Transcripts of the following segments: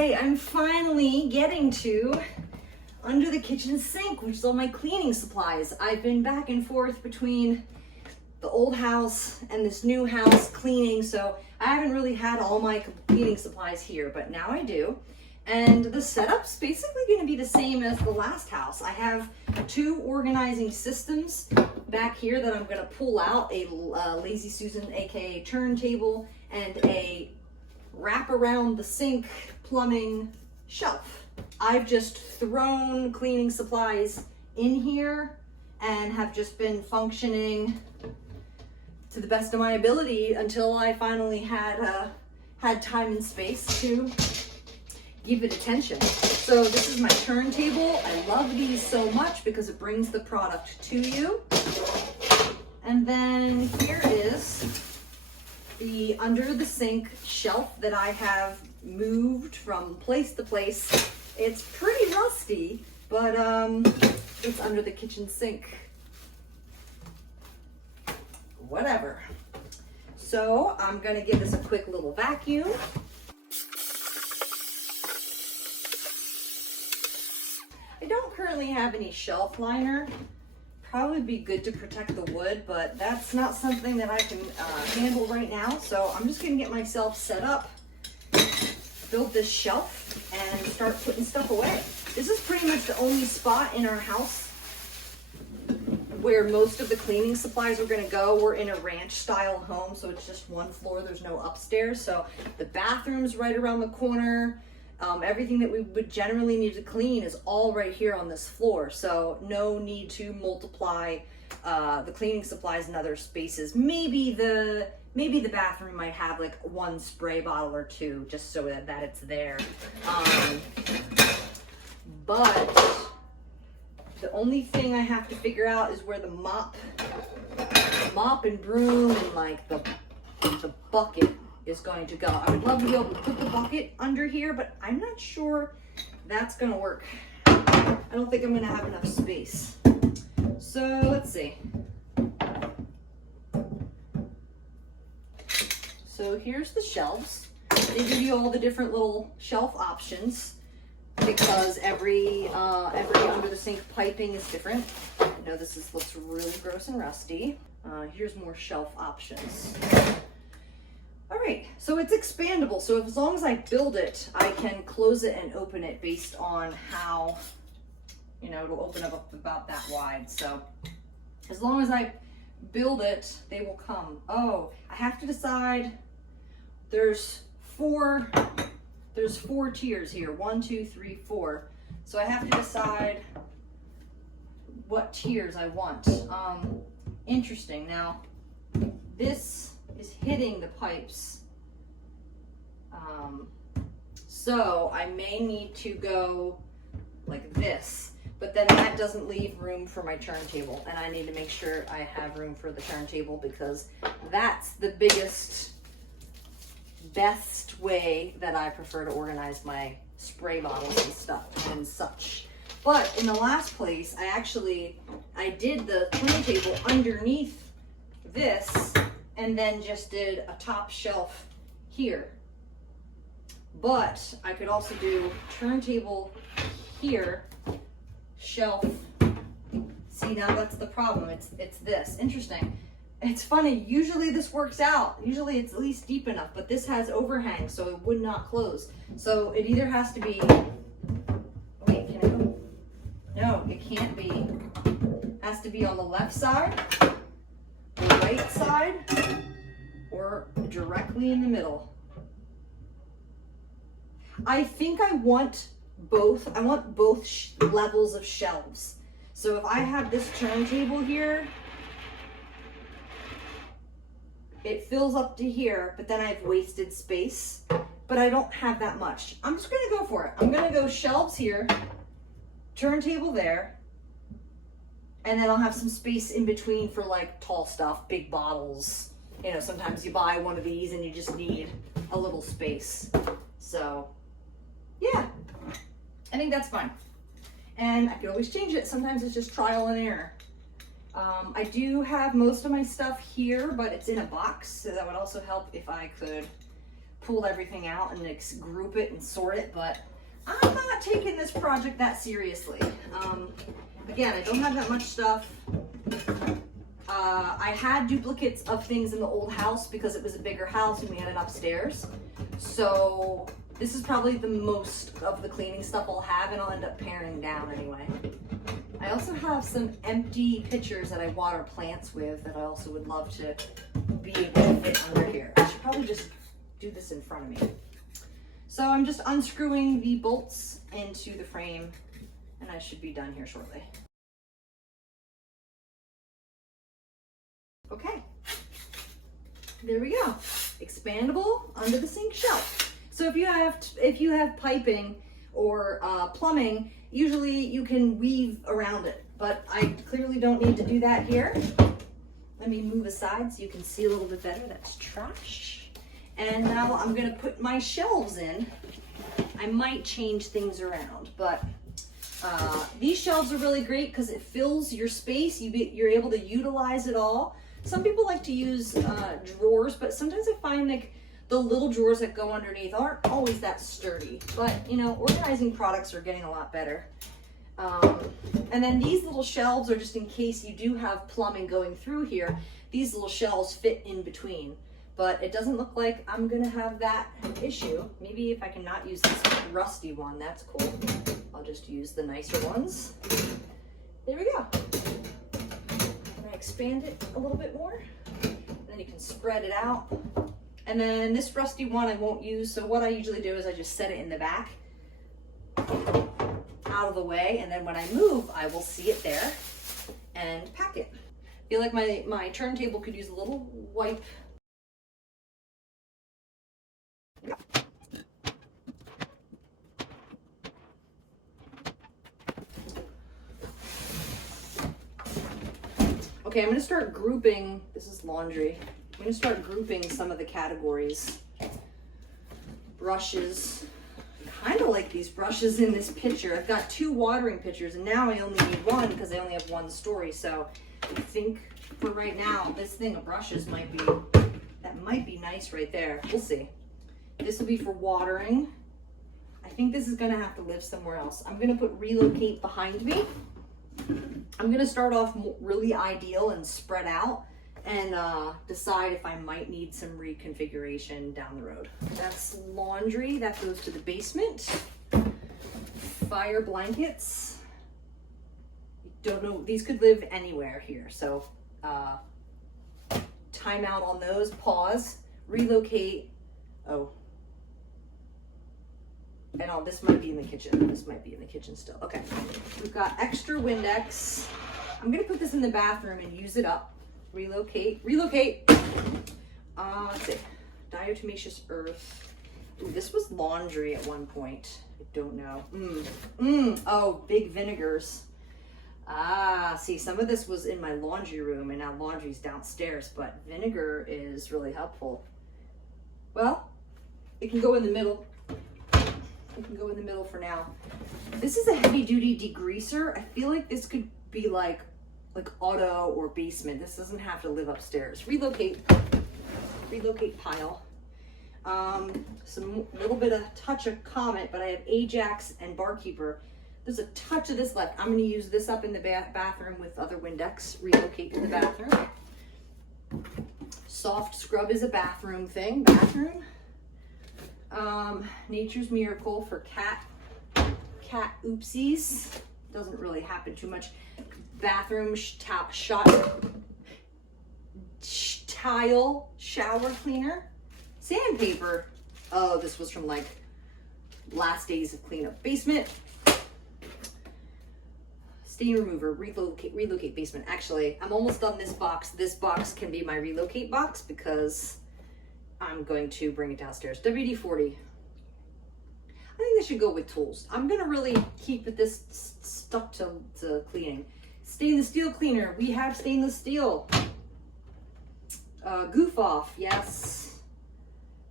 right, I'm finally getting to under the kitchen sink, which is all my cleaning supplies. I've been back and forth between the old house and this new house cleaning, so I haven't really had all my cleaning supplies here, but now I do. And the setup's basically going to be the same as the last house. I have two organizing systems back here that I'm going to pull out, a Lazy Susan aka turntable and a wrap around the sink plumbing shelf. I've just thrown cleaning supplies in here and have just been functioning to the best of my ability until I finally had time and space to give it attention. So this is my turntable. I love these so much because it brings the product to you. And then here is the under the sink shelf that I have moved from place to place. It's pretty rusty, but it's under the kitchen sink. Whatever. So I'm gonna give this a quick little vacuum. I don't currently have any shelf liner. Probably be good to protect the wood, but that's not something that I can handle right now. So I'm just gonna get myself set up, build this shelf, and start putting stuff away. This is pretty much the only spot in our house where most of the cleaning supplies are gonna go. We're in a ranch style home, so it's just one floor, there's no upstairs. So the bathroom's right around the corner. Everything that we would generally need to clean is all right here on this floor. So no need to multiply the cleaning supplies in other spaces. Maybe the bathroom might have like one spray bottle or two just so that it's there. But the only thing I have to figure out is where the mop and broom and like the bucket is going to go. I would love to be able to put the bucket under here, but I'm not sure that's gonna work. I don't think I'm gonna have enough space. So let's see. So here's the shelves. They give you all the different little shelf options because every under the sink piping is different. I know this looks really gross and rusty. Here's more shelf options. All right, so it's expandable. So as long as I build it, I can close it and open it based on how, it'll open up about that wide. So as long as I build it, they will come. Oh, I have to decide. There's four tiers here. 1, 2, 3, 4. So I have to decide what tiers I want. Interesting. Now, this is hitting the pipes. So I may need to go like this, but then that doesn't leave room for my turntable, and I need to make sure I have room for the turntable because that's the best way that I prefer to organize my spray bottles and stuff and such. But in the last place, I did the turntable underneath this and then just did a top shelf here. But I could also do turntable here, shelf. See, now that's the problem. It's this. Interesting. It's funny. Usually this works out. Usually it's at least deep enough, but this has overhang, so it would not close. So it either has to be, wait, can it go? No, it can't be. It has to be on the left side, the right side, or directly in the middle. I think I want both. I want both levels of shelves. So if I have this turntable here, it fills up to here, but then I've wasted space, but I don't have that much. I'm just gonna go for it. I'm gonna go shelves here, turntable there, and then I'll have some space in between for like tall stuff, big bottles. Sometimes you buy one of these and you just need a little space. So yeah, I think that's fine. And I could always change it. Sometimes it's just trial and error. I do have most of my stuff here, but it's in a box, so that would also help if I could pulled everything out and group it and sort it, but I'm not taking this project that seriously. Again, I don't have that much stuff. I had duplicates of things in the old house because it was a bigger house and we had it upstairs. So this is probably the most of the cleaning stuff I'll have, and I'll end up paring down anyway. I also have some empty pitchers that I water plants with that I also would love to be able to fit under here. I should probably just do this in front of me. So I'm just unscrewing the bolts into the frame and I should be done here shortly. Okay, there we go. Expandable under the sink shelf. So if you have piping or plumbing, usually you can weave around it, but I clearly don't need to do that here. Let me move aside so you can see a little bit better. That's trash. And now I'm gonna put my shelves in. I might change things around, but these shelves are really great because it fills your space. You're able to utilize it all. Some people like to use drawers, but sometimes I find like the little drawers that go underneath aren't always that sturdy. But you know, organizing products are getting a lot better. And then these little shelves are just in case you do have plumbing going through here. These little shelves fit in between, but it doesn't look like I'm gonna have that issue. Maybe if I can not use this rusty one, that's cool. I'll just use the nicer ones. There we go. Expand it a little bit more, and then you can spread it out. And then this rusty one I won't use, so what I usually do is I just set it in the back out of the way, and then when I move I will see it there and pack it. I feel like my turntable could use a little wipe. Okay, I'm gonna start grouping, this is laundry. I'm gonna start grouping some of the categories. Brushes, I kinda like these brushes in this picture. I've got 2 watering pitchers and now I only need 1 because I only have 1 story. So I think for right now, this thing of brushes might be nice right there. We'll see. This will be for watering. I think this is gonna have to live somewhere else. I'm gonna put relocate behind me. I'm gonna start off really ideal and spread out and decide if I might need some reconfiguration down the road. That's laundry, that goes to the basement. Fire blankets. Don't know, these could live anywhere here. So time out on those, pause, relocate. Oh. And this might be in the kitchen. This might be in the kitchen still. Okay, we've got extra Windex. I'm gonna put this in the bathroom and use it up. Relocate, relocate. Let's see, diatomaceous earth. Ooh, this was laundry at one point. I don't know. Oh, big vinegars. See, some of this was in my laundry room and now laundry's downstairs, but vinegar is really helpful. Well, it can go in the middle. It can go in the middle for now. This is a heavy duty degreaser. I feel like this could be like auto or basement. This doesn't have to live upstairs. Relocate pile. Some little bit of touch of Comet, but I have Ajax and Barkeeper. There's a touch of this left. I'm gonna use this up in the bathroom with other Windex. Relocate to the bathroom. Soft scrub is a bathroom thing. Bathroom. Nature's Miracle for cat oopsies. Doesn't really happen too much. Bathroom tile shower cleaner. Sandpaper. Oh, this was from like last days of cleanup. Basement. Stain remover, relocate basement. Actually, I'm almost done this box. This box can be my relocate box because I'm going to bring it downstairs. WD-40. I think this should go with tools. I'm gonna really keep this stuck to cleaning. Stainless steel cleaner. We have stainless steel. Goof off, yes.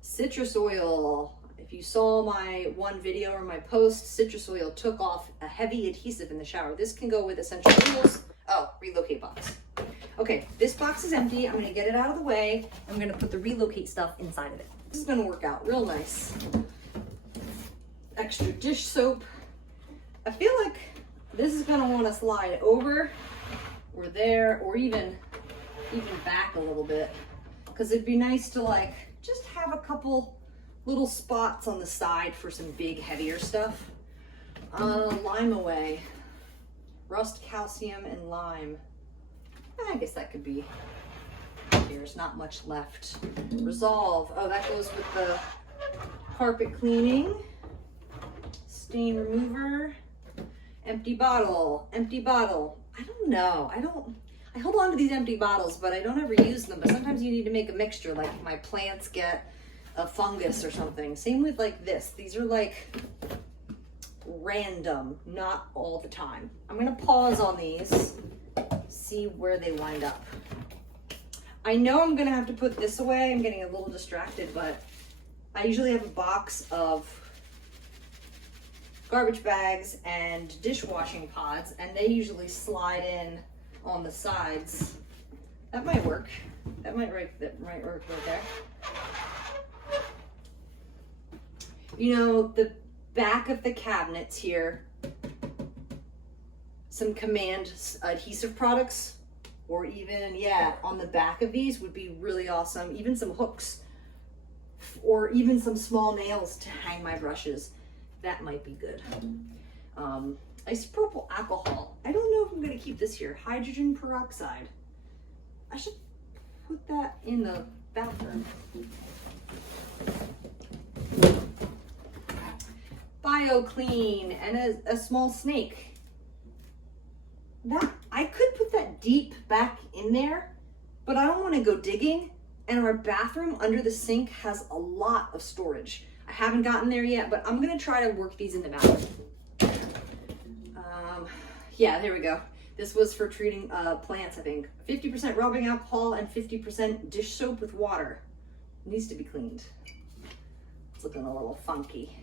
Citrus oil. If you saw my one video or my post, citrus oil took off a heavy adhesive in the shower. This can go with essential tools. Oh, relocate box. Okay, this box is empty. I'm gonna get it out of the way. I'm gonna put the relocate stuff inside of it. This is gonna work out real nice. Extra dish soap. I feel like this is gonna wanna slide over or there or even back a little bit, because it'd be nice to like just have a couple little spots on the side for some big heavier stuff. Lime away. Rust, calcium, and lime. I guess that could be. There's not much left. Resolve. Oh, that goes with the carpet cleaning. Stain remover. Empty bottle. Empty bottle. I don't know. I hold on to these empty bottles, but I don't ever use them. But sometimes you need to make a mixture, like if my plants get a fungus or something. Same with like this. These are like random, not all the time. I'm gonna pause on these, see where they wind up. I know I'm gonna have to put this away. I'm getting a little distracted, but I usually have a box of garbage bags and dishwashing pods, and they usually slide in on the sides. That might work. That might work right there. You know, the back of the cabinets here, some Command adhesive products, or even, yeah, on the back of these would be really awesome. Even some hooks, or even some small nails to hang my brushes. That might be good. Isopropyl alcohol. I don't know if I'm gonna keep this here. Hydrogen peroxide. I should put that in the bathroom. BioClean and a small snake. That I could put that deep back in there, but I don't want to go digging. And our bathroom under the sink has a lot of storage. I haven't gotten there yet, but I'm gonna try to work these in the bathroom. Yeah, there we go. This was for treating plants, I think. 50% rubbing alcohol and 50% dish soap with water. It needs to be cleaned. It's looking a little funky.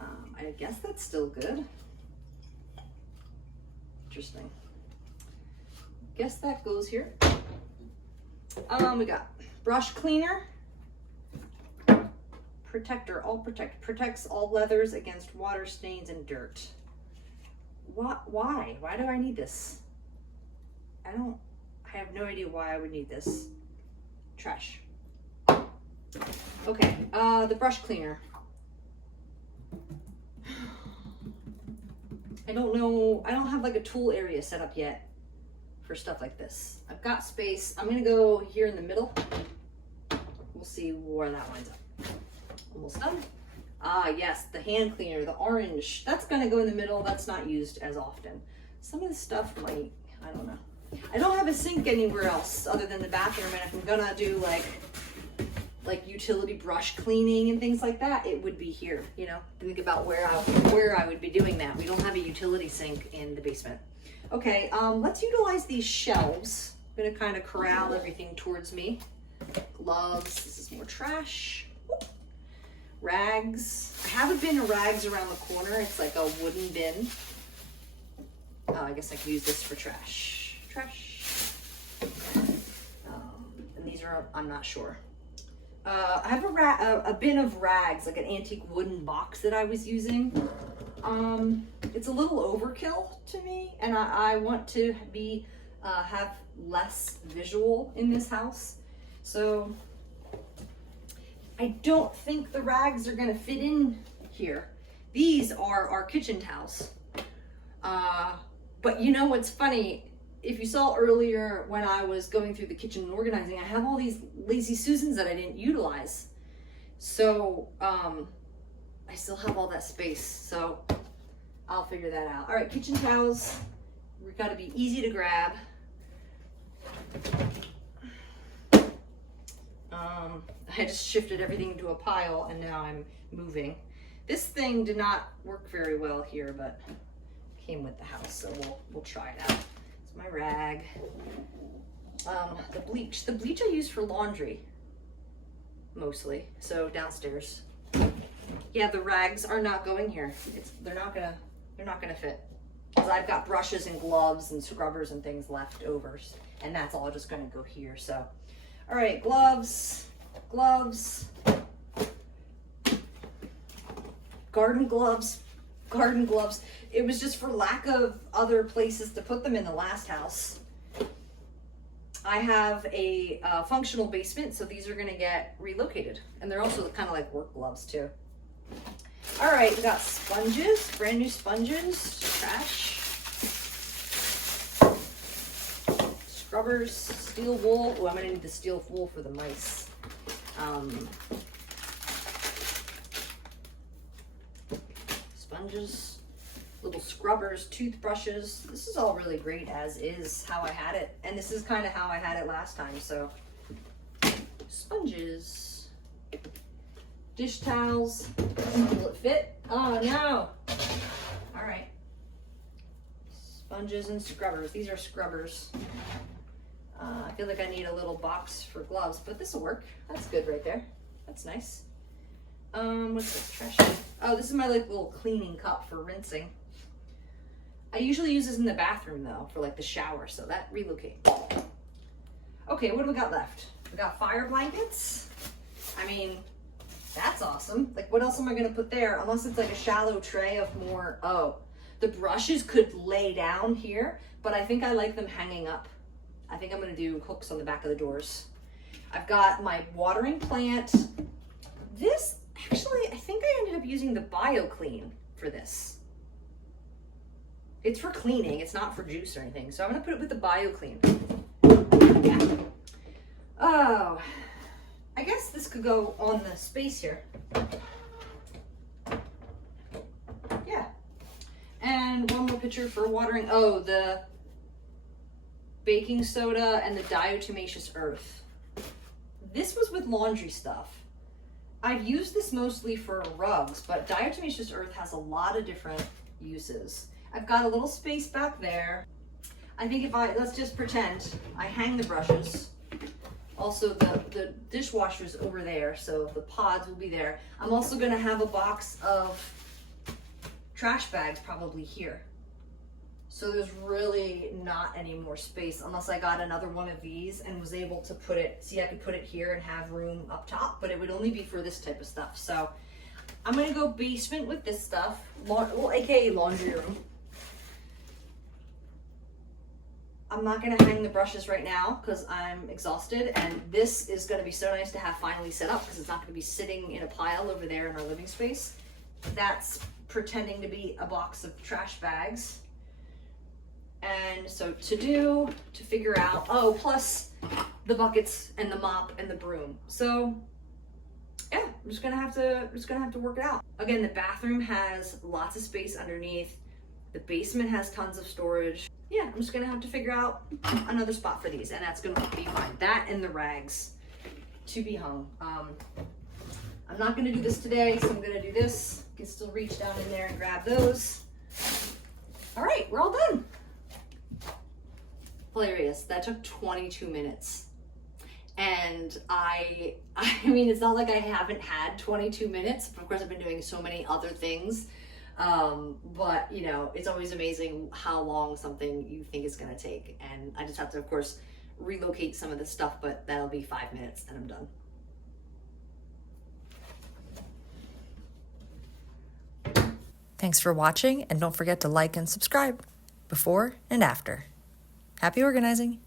I guess that's still good. Interesting. Guess that goes here. We got brush cleaner. Protector, protects all leathers against water stains and dirt. Why? Why do I need this? I have no idea why I would need this. Trash. Okay, the brush cleaner. I don't know, I don't have like a tool area set up yet for stuff like this. I've got space. I'm gonna go here in the middle. We'll see where that winds up. Almost done. Ah, yes, the hand cleaner, the orange. That's gonna go in the middle. That's not used as often. Some of the stuff might, I don't know. I don't have a sink anywhere else other than the bathroom, and if I'm gonna do like utility brush cleaning and things like that, it would be here, you know? Think about where I would be doing that. We don't have a utility sink in the basement. Okay, let's utilize these shelves. I'm gonna kind of corral everything towards me. Gloves, this is more trash. Rags. I have a bin of rags around the corner. It's like a wooden bin. I guess I could use this for trash. Trash. And these are, I'm not sure. I have a bin of rags, like an antique wooden box that I was using. It's a little overkill to me, and I want to be have less visual in this house. So I don't think the rags are gonna fit in here. These are our kitchen towels. But you know what's funny? If you saw earlier when I was going through the kitchen and organizing, I have all these Lazy Susans that I didn't utilize. So I still have all that space, so I'll figure that out. All right, kitchen towels. We've got to be easy to grab. I just shifted everything into a pile and now I'm moving. This thing did not work very well here, but came with the house, so we'll try it out. It's my rag. The bleach. The bleach I use for laundry, mostly. So downstairs. Yeah, the rags are not going here. They're not gonna fit. Because I've got brushes and gloves and scrubbers and things left over, and that's all just gonna go here. So, all right, gloves. gloves, garden gloves. It was just for lack of other places to put them in the last house. I have a functional basement, so these are gonna get relocated. And they're also kind of like work gloves too. All right, we got sponges, brand new sponges, trash. Scrubbers, steel wool. Oh, I'm gonna need the steel wool for the mice. Sponges, little scrubbers, toothbrushes. This is all really great as is how I had it. And this is kind of how I had it last time, so. Sponges. Dish towels. Will it fit? Oh no. All right. Sponges and scrubbers. These are scrubbers. I feel like I need a little box for gloves, but this will work. That's good right there. That's nice. What's this trash? Oh, this is my like little cleaning cup for rinsing. I usually use this in the bathroom though, for like the shower, so that relocate. Okay, what do we got left? We got fire blankets. I mean, that's awesome. Like, what else am I gonna put there? Unless it's like a shallow tray of more, oh, the brushes could lay down here, but I think I like them hanging up. I think I'm gonna do hooks on the back of the doors. I've got my watering plant. This, actually, I think I ended up using the BioClean for this. It's for cleaning, it's not for juice or anything. So I'm gonna put it with the BioClean. Yeah. Oh, I guess this could go on the space here. Yeah. And one more picture for watering. Oh, the baking soda and the diatomaceous earth. This was with laundry stuff. I've used this mostly for rugs, but diatomaceous earth has a lot of different uses. I've got a little space back there. I think if let's just pretend I hang the brushes. Also the dishwasher's over there, so the pods will be there. I'm also gonna have a box of trash bags probably here. So there's really not any more space unless I got another one of these and was able to put it, see, I could put it here and have room up top, but it would only be for this type of stuff. So I'm gonna go basement with this stuff, well, AKA laundry room. I'm not gonna hang the brushes right now because I'm exhausted, and this is gonna be so nice to have finally set up because it's not gonna be sitting in a pile over there in our living space. That's pretending to be a box of trash bags. And so to figure out, oh, plus the buckets and the mop and the broom. So yeah, I'm just gonna have to work it out. Again, the bathroom has lots of space underneath. The basement has tons of storage. Yeah, I'm just gonna have to figure out another spot for these, and that's gonna be fine. That and the rags to be hung. I'm not gonna do this today, so I'm gonna do this. You can still reach down in there and grab those. All right, we're all done. Hilarious. That took 22 minutes. And I mean, it's not like I haven't had 22 minutes, but of course I've been doing so many other things. But you know, it's always amazing how long something you think is gonna take. And I just have to, of course, relocate some of the stuff, but that'll be 5 minutes and I'm done. Thanks for watching, and don't forget to like and subscribe before and after. Happy organizing!